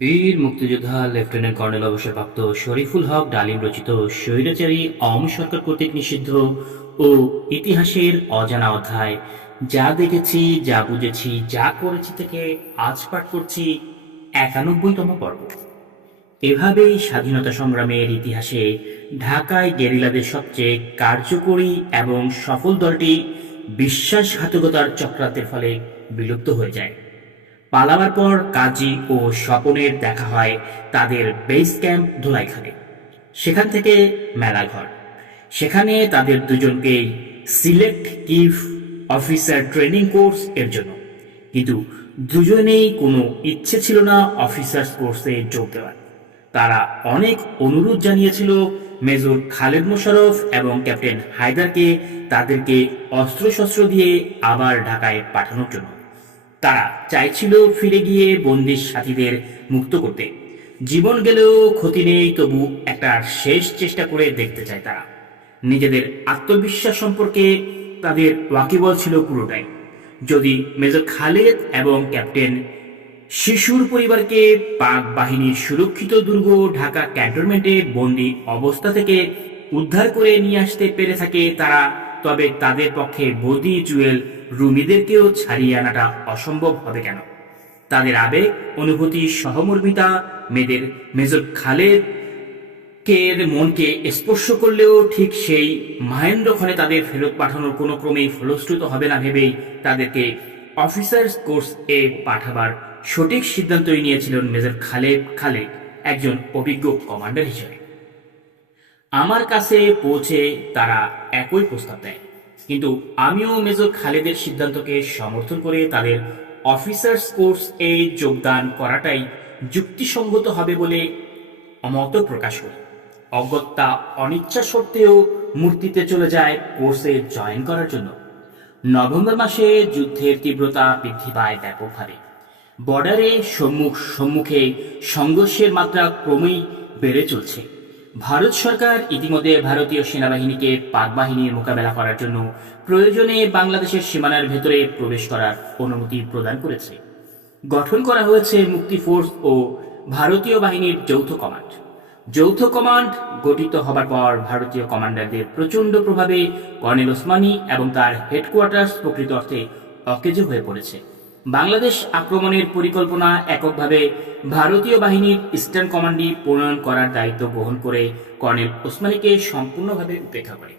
বীর মুক্তিযোদ্ধা lieutenant colonel অবসরপ্রাপ্ত শরীফুল হক ডালিম রচিত স্বৈরাচারী অম সরকার কর্তৃক নিষিদ্ধ ও ইতিহাসের অজানা অধ্যায়। যা দেখেছি, যা বুঝেছি, যা করেছি থেকে আজ পাঠ করছি একানব্বইতম পর্ব। এভাবেই স্বাধীনতা সংগ্রামের ইতিহাসে ঢাকায় গেরিলাদের সবচেয়ে কার্যকরী এবং সফল দলটি বিশ্বাসঘাতকতার চক্রান্তের ফলে বিলুপ্ত হয়ে যায়। পালাবার পর কাজী ও স্বপনের দেখা হয় তাদের বেস ক্যাম্প ধোলাইখানে। সেখান থেকে মেলাঘর সেখানে তাদের দুজনকেই select chief officer training course এর জন্য। কিন্তু দুজনেই কোনো ইচ্ছে ছিল না অফিসার্স কোর্সে যোগ দেওয়ার। তারা অনেক অনুরোধ জানিয়েছিল মেজর খালেদ মোশারফ এবং ক্যাপ্টেন হায়দারকে তাদেরকে অস্ত্রশস্ত্র দিয়ে আবার ঢাকায় পাঠানোর জন্য। তারা চাইছিল ফিরে গিয়ে বন্দির সাথীদের মুক্ত করতে। জীবন গেলেও ক্ষতি নেই, তবু একটা শেষ চেষ্টা করে দেখতে চায় তারা। নিজেদের আত্মবিশ্বাস সম্পর্কে তাদের ওয়াকিবল ছিল পুরোটাই। যদি মেজর খালেদ এবং ক্যাপ্টেন শিশুর পরিবারকে পাক বাহিনীর সুরক্ষিত দুর্গ ঢাকা ক্যান্টনমেন্টে বন্দি অবস্থা থেকে উদ্ধার করে নিয়ে আসতে পেরে থাকে, তারা তবে তাদের পক্ষে বদি জুয়েল রুমিদেরকেও ছাড়িয়ে আনাটা অসম্ভব হবে কেন? তাদের আবেগ, অনুভূতি সহমর্মিতা, মেয়েদের মেজর খালেদ কের মনকে স্পর্শ করলেও ঠিক সেই মহেন্দ্রক্ষণে তাদের ফেরত পাঠানোর কোনো ক্রমেই ফলশ্রুত হবে না ভেবেই তাদেরকে অফিসার্স কোর্স এ পাঠাবার সঠিক সিদ্ধান্তই নিয়েছিলেন মেজর খালেদ খালেদ, একজন অভিজ্ঞ কমান্ডার হিসেবে। আমার কাছে পৌঁছে তারা একই প্রস্তাব দেয়। কিন্তু আমিও মেজর খালেদের সিদ্ধান্তকে সমর্থন করে তাদের অফিসার্স কোর্স এ যোগদান করাটাই যুক্তিসঙ্গত হবে বলে মত প্রকাশ করি। অগত্যা অনিচ্ছা সত্ত্বেও মূর্তিতে চলে যায় কোর্সে জয়েন করার জন্য। নভেম্বর মাসে যুদ্ধের তীব্রতা বৃদ্ধি পায় ব্যাপকভাবে। বর্ডারে সম্মুখ সম্মুখে সংঘর্ষের মাত্রা ক্রমেই বেড়ে চলছে। ভারত সরকার ইতিমধ্যে ভারতীয় সেনাবাহিনীকে পাক বাহিনীর মোকাবেলা করার জন্য প্রয়োজনে বাংলাদেশের সীমানার ভেতরে প্রবেশ করার অনুমতি প্রদান করেছে। গঠন করা হয়েছে মুক্তি ফোর্স ও ভারতীয় বাহিনীর যৌথ কমান্ড। যৌথ কমান্ড গঠিত হবার পর ভারতীয় কমান্ডারদের প্রচণ্ড প্রভাবে কর্নেল ওসমানী এবং তার হেডকোয়ার্টার্স প্রকৃত অর্থে অকেজো হয়ে পড়েছে। বাংলাদেশ আক্রমণের পরিকল্পনা এককভাবে ভারতীয় বাহিনীর ইস্টার্ন কমান্ডই প্রণয়ন করার দায়িত্ব গ্রহণ করে কর্নেল ওসমানীকে সম্পূর্ণভাবে উপেক্ষা করে।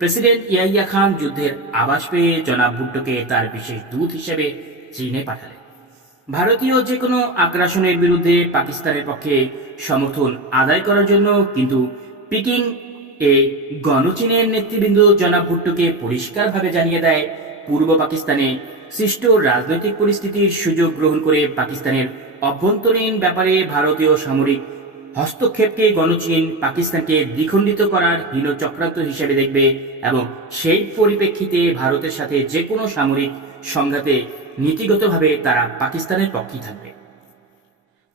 প্রেসিডেন্ট ইয়াহিয়া খান যুদ্ধের আভাস পেয়ে জনাব ভুট্টোকে তার বিশেষ দূত হিসেবে চীনে পাঠালেন। ভারতীয় যে কোনো আগ্রাসনের বিরুদ্ধে পাকিস্তানের পক্ষে সমর্থন আদায় করার জন্য কিন্তু পিকিং এ গণচীনের নেতৃবৃন্দ জনাব ভুট্টোকে পরিষ্কারভাবে জানিয়ে দেয়, পূর্ব পাকিস্তানে সৃষ্ট রাজনৈতিক পরিস্থিতির সুযোগ গ্রহণ করে পাকিস্তানের অভ্যন্তরীণ ব্যাপারে ভারতীয় সামরিক হস্তক্ষেপকে গণচীন পাকিস্তানকে দ্বিখণ্ডিত করার হীন চক্রান্ত হিসেবে দেখবে এবং সেই পরিপ্রেক্ষিতে ভারতের সাথে যে কোনো সামরিক সংঘাতে নীতিগতভাবে তারা পাকিস্তানের পক্ষেই থাকবে।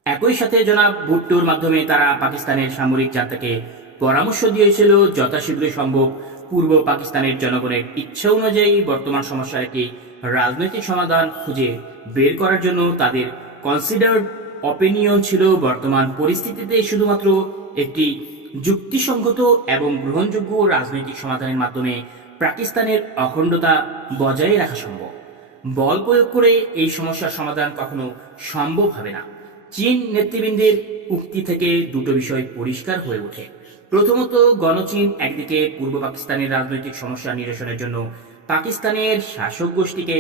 একই সাথে জনাব ভুট্টোর মাধ্যমে তারা পাকিস্তানের সামরিক যাত্রাকে পরামর্শ দিয়েছিল যথাশীঘ্র সম্ভব পূর্ব পাকিস্তানের জনগণের ইচ্ছা অনুযায়ী বর্তমান সমস্যার একটি রাজনৈতিক সমাধান খুঁজে বের করার জন্য তাদের কনসিডার্ড অপিনিয়ন ছিল বর্তমান পরিস্থিতিতে শুধুমাত্র একটি যুক্তিসঙ্গত এবং গ্রহণযোগ্য রাজনৈতিক সমাধানের মাধ্যমে পাকিস্তানের অখণ্ডতা বজায় রাখা সম্ভব। বল প্রয়োগ করে এই সমস্যার সমাধান কখনো সম্ভব হবে না। চীন নেতৃবৃন্দের উক্তি থেকে দুটো বিষয় পরিষ্কার হয়ে ওঠে। প্রথমত, গণচীন একদিকে পূর্ব পাকিস্তানের রাজনৈতিক সমস্যা নিরসনের জন্য পাকিস্তানের শাসক গোষ্ঠীকে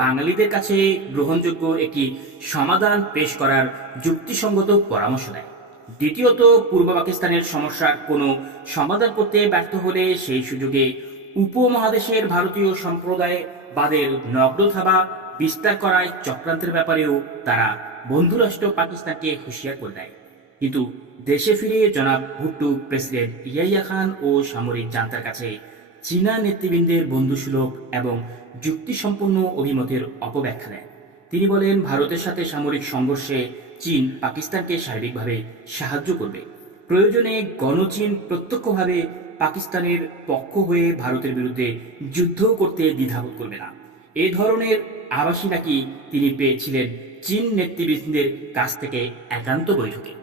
বাঙালিদের কাছে গ্রহণযোগ্য একটি সমাধান পেশ করার যুক্তিসঙ্গত পরামর্শ দেয়। দ্বিতীয়ত, পূর্ব পাকিস্তানের সমস্যার কোনো সমাধান করতে ব্যর্থ হলে সেই সুযোগে উপমহাদেশের ভারতীয় সম্প্রদায় বাদের নগ্ন থাবা বিস্তার করায় চক্রান্তের ব্যাপারেও তারা বন্ধুরাষ্ট্র পাকিস্তানকে হুঁশিয়ার করে দেয়। কিন্তু দেশে ফিরে জনাব ভুট্টু প্রেসিডেন্ট ইয়াইয়া খান ও সামরিক জান্তার কাছে চীনা নেতৃবৃন্দের বন্ধুসুলভ এবং যুক্তিসম্পন্ন অভিমতের অপব্যাখ্যা দেন। তিনি বলেন, ভারতের সাথে সামরিক সংঘর্ষে চীন পাকিস্তানকে শারীরিকভাবে সাহায্য করবে। প্রয়োজনে গণচীন প্রত্যক্ষভাবে পাকিস্তানের পক্ষ হয়ে ভারতের বিরুদ্ধে যুদ্ধ করতে দ্বিধাবোধ করবে না। এ ধরনের আবাসী নাকি তিনি পেয়েছিলেন চীন নেতৃবৃন্দের কাছ থেকে একান্ত বৈঠকে।